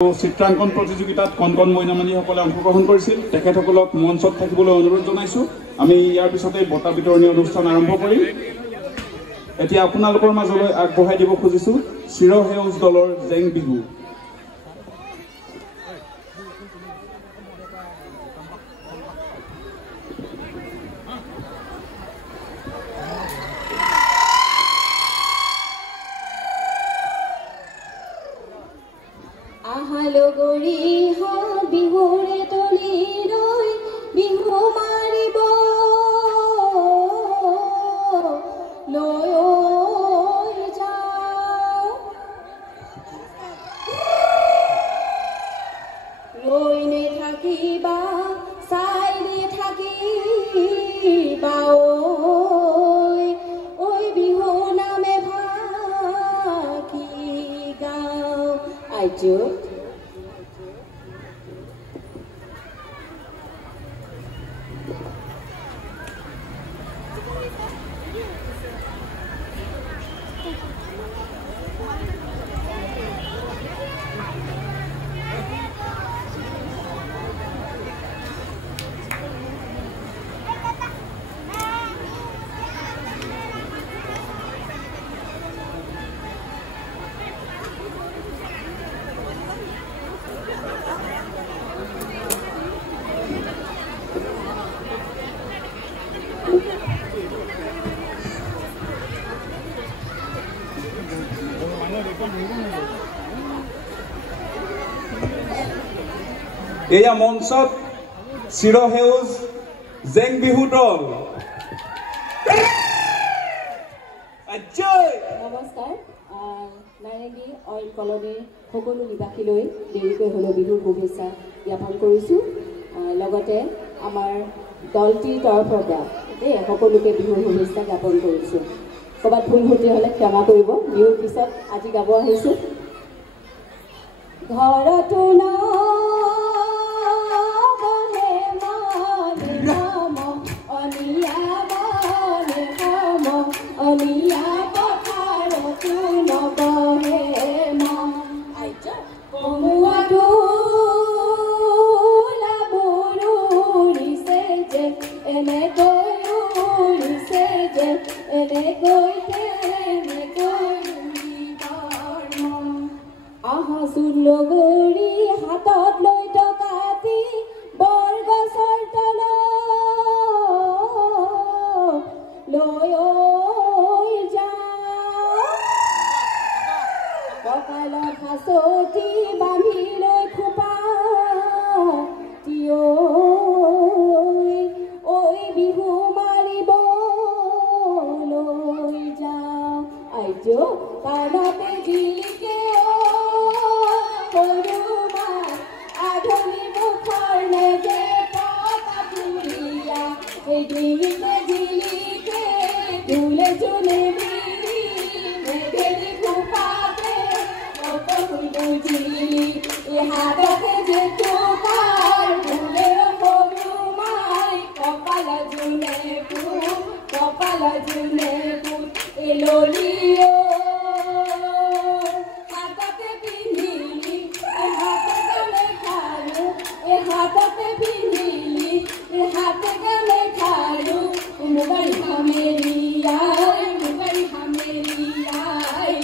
চিত্ৰাংকন প্ৰতিযোগিতাত কণ কণ মইনামানীসকলে অংশগ্ৰহণ কৰিছিল তেখেতসকলক মঞ্চত থাকিবলৈ অনুৰোধ জনাইছোঁ আমি ইয়াৰ পিছতে বঁটা বিতৰণী অনুষ্ঠান আৰম্ভ কৰিম এতিয়া আপোনালোকৰ মাজলৈ আগবঢ়াই দিব খুজিছোঁ চিৰসেউজ দলৰ জেং Bihu Gori ha bihore toli roi bihu maribo loy jao roi ne thakiba sai ne thakiba oi bihu name bhaki gao ajo এয়া মঞ্চত চিৰসেউজ জেং বিহু দল নমস্কাৰ নাৰেংগী অইল কলনীৰ সকলো নিবাসীলৈ দেৰিকৈ হ'লেও বিহুৰ শুভেচ্ছা জ্ঞাপন কৰিছোঁ লগতে আমাৰ দলটিৰ তৰফৰ পৰা সকলোকে বিহুৰ শুভেচ্ছা জ্ঞাপন কৰিছোঁ ক'ৰবাত ভুল ভুটি হ'লে ক্ষমা কৰিব বিহুৰ পিছত আজি গাব আহিছোঁ ঘৰতো লগৰী হাতত লৈ টকাতি বৰগছৰ তলত লৈ যাওঁ কঁকালত হাঁচতি বান্ধি লৈ খোপা ঐ বিহু মাৰিব লৈ যাওঁ আইজ কাণতে জিলিকে আধুনিক মুখৰ নেজে পতা তুলিয়া এই ডিঙিতে জিলিকে ঢোলে জোলে বিৰি মেঘেলি খোপাতে জিলি এই হাততে যে তোমাৰ ঢোলে সৰু মাই কপাল জোনে ফুল এই ললিও হাততে পিন্ধিলি হাতে গলে খালো মুগাই হামেরিয়াই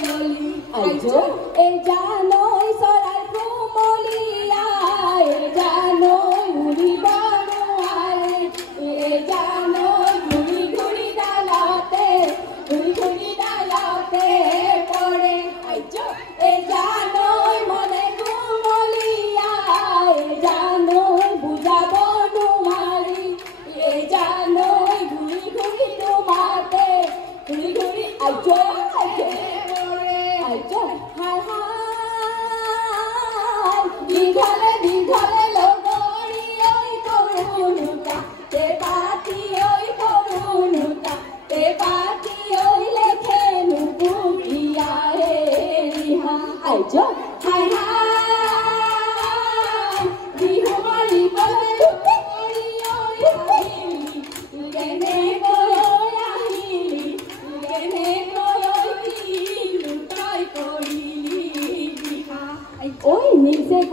ললি আইজো এই জানই চৰাই কোমলি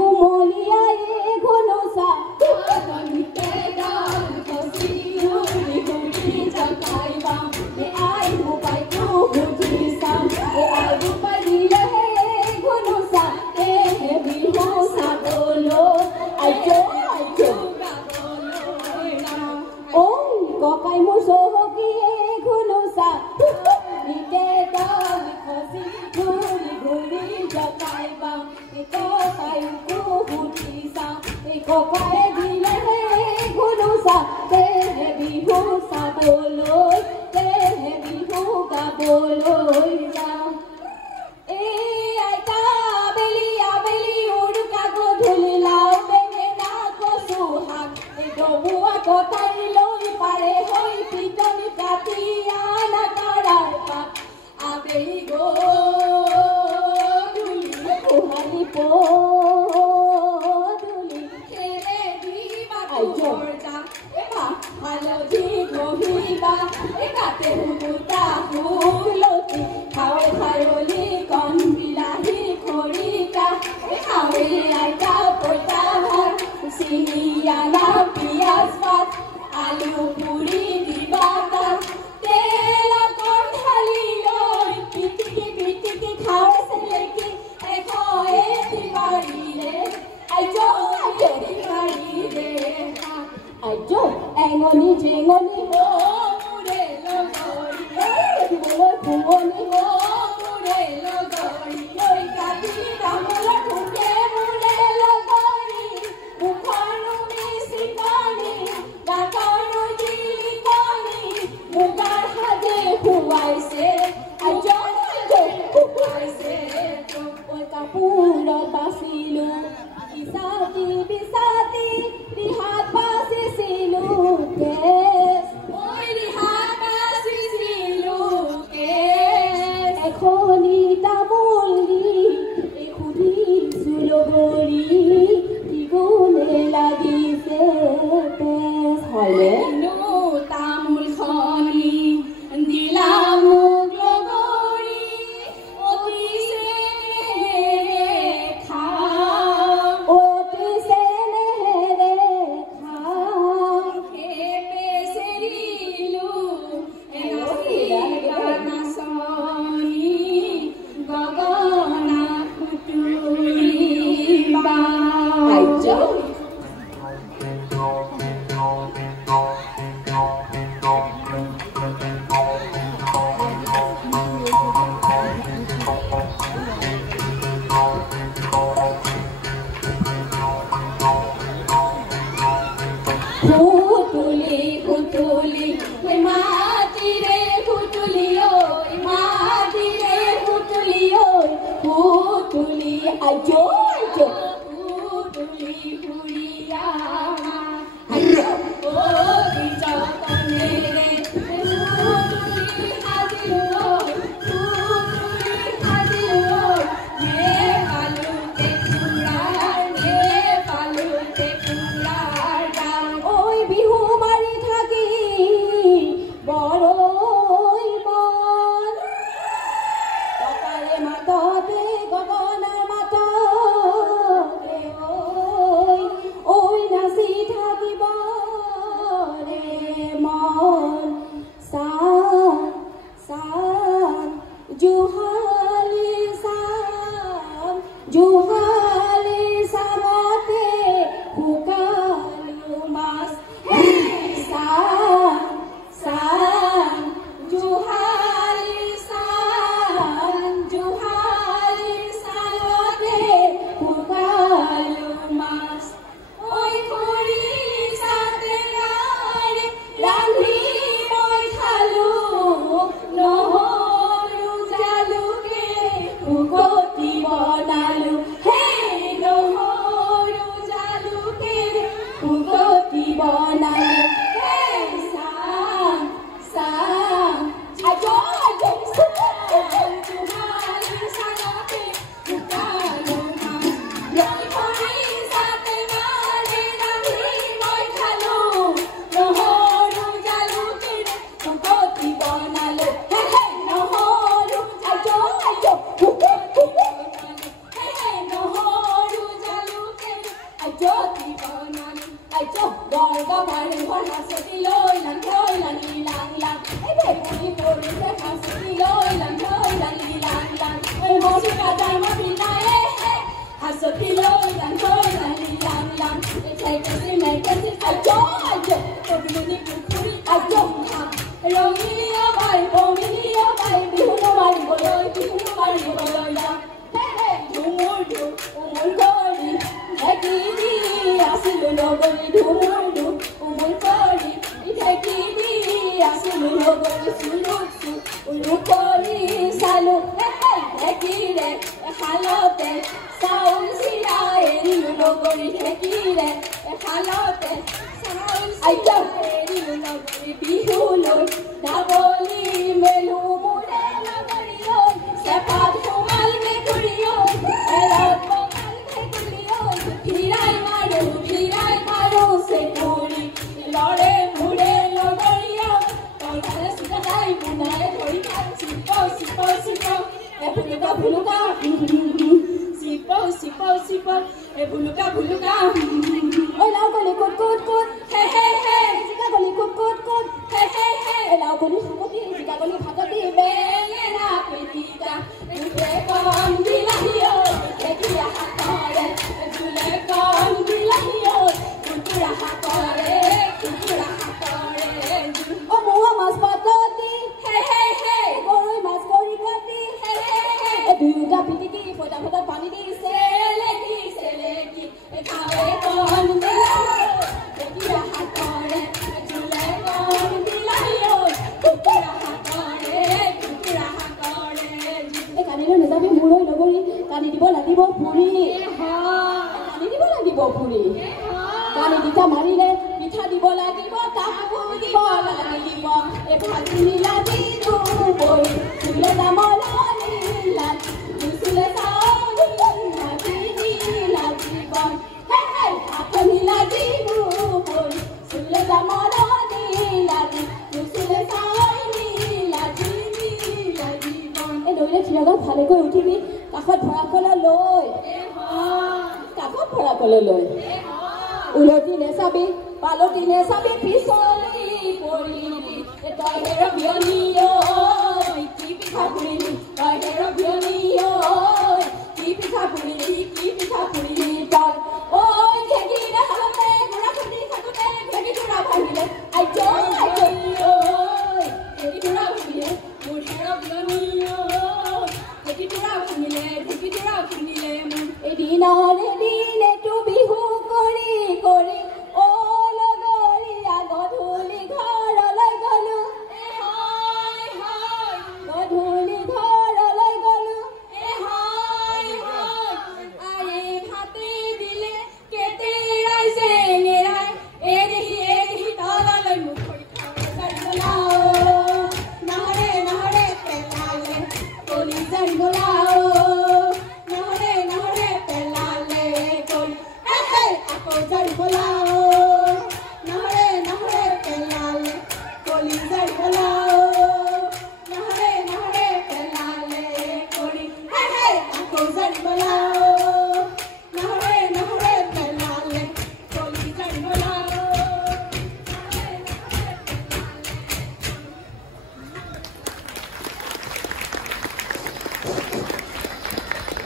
কুমলীয়াই ঘনচা নিকে ডাল খচি ঘূৰি ঘূৰি জকাই বাম আই বোপাই বুজি চাম আই বোপাই দিলে ঘনচা বিহু চাবলৈ আইজো ককাই মোৰ চহকীয়ে ঘনচা নিকে ডাল খচি ঘূৰি ঘূৰি জকাই বাম ককাই বুজি চাম ককাই দিলে ঘনচা বিহু চাবলৈ বিহু গাবলৈ যাওঁ আইতা আবেলি আবেলি উৰুকা গধূলি লাও বেঙেনা কচু শাক ডবুৱা কটাৰী লৈ পাৰে হৈ পিটনি কাটি আনা কৰাৰ পাত আবেলি গধূলি গোহালি পদূলি খেলে দিবা যা হালধি ঘঁহিবা কাটে হুকুতা শুলতি খাৱে খাৰলি কণ বিলাহী খৰিকা খাৱে আইতা পইতা ভাত চিনি আনা পিঁয়াজ পাত আলু পুৰি দিবা তাত তেল অকণ ঢালি লৈ পিটিকি পিটিকি খাওঁ চেলেকি এটি মাৰিলে আইজো মাৰিলে আইজো এঙনি জেঙনি মোৰে লগৰী ফুমনি মোৰে লগৰী ঐ কাটি তামোলৰ ঠোকে মোৰে লগৰী মুখনো মিচিকনি গাঁতনো জিলিকনি মুগাৰ সাজে খুৱাইছে আইজো খুৱাইছে ঐ কাপোৰত বাচিলো বিচাতি বিচাতি ৰিহাত বাচিছিলো এখনি তামোল দি সুধিছো লগৰী কি গুণে লাগিছে তেজ হয়নে তামোল খনি দিলা মোক লগৰী অতিছে মাততে গগনাৰ মাতত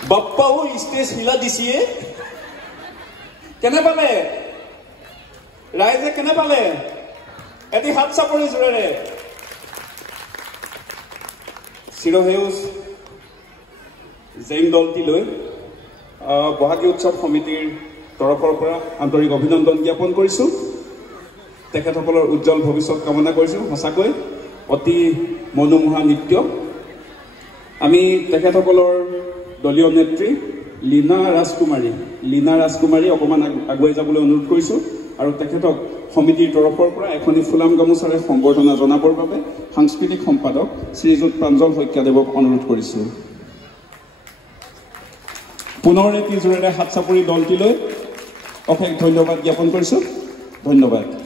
বাপ্পাও স্টেজ হিলা দিছিয়ে কেনে পালে ৰাইজে কেনে পালে এটি হাত চাপৰি জোৰেৰে চিৰহেউজ জেং দলটিলৈ বহাগী উৎসৱ সমিতিৰ তৰফৰ পৰা আন্তৰিক অভিনন্দন জ্ঞাপন কৰিছোঁ তেখেতসকলৰ উজ্জ্বল ভৱিষ্যত কামনা কৰিছোঁ সঁচাকৈ অতি মনোমোহা নৃত্য আমি তেখেতসকলৰ দলীয় নেত্ৰী লীনা ৰাজকুমাৰী অকমান আগুৱাই যাবলৈ অনুৰোধ কৰিছোঁ আৰু তেখেতক সমিতিৰ তৰফৰ পৰা এখনি ফুলাম গামোচাৰে সম্বৰ্ধনা জনাবৰ বাবে সাংস্কৃতিক সম্পাদক শ্ৰীযুত প্ৰাঞ্জল শইকীয়াদেৱক অনুৰোধ কৰিছোঁ পুনৰ এটি জোৰেৰে হাত চাপৰি দলটিলৈ অশেষ ধন্যবাদ জ্ঞাপন কৰিছোঁ ধন্যবাদ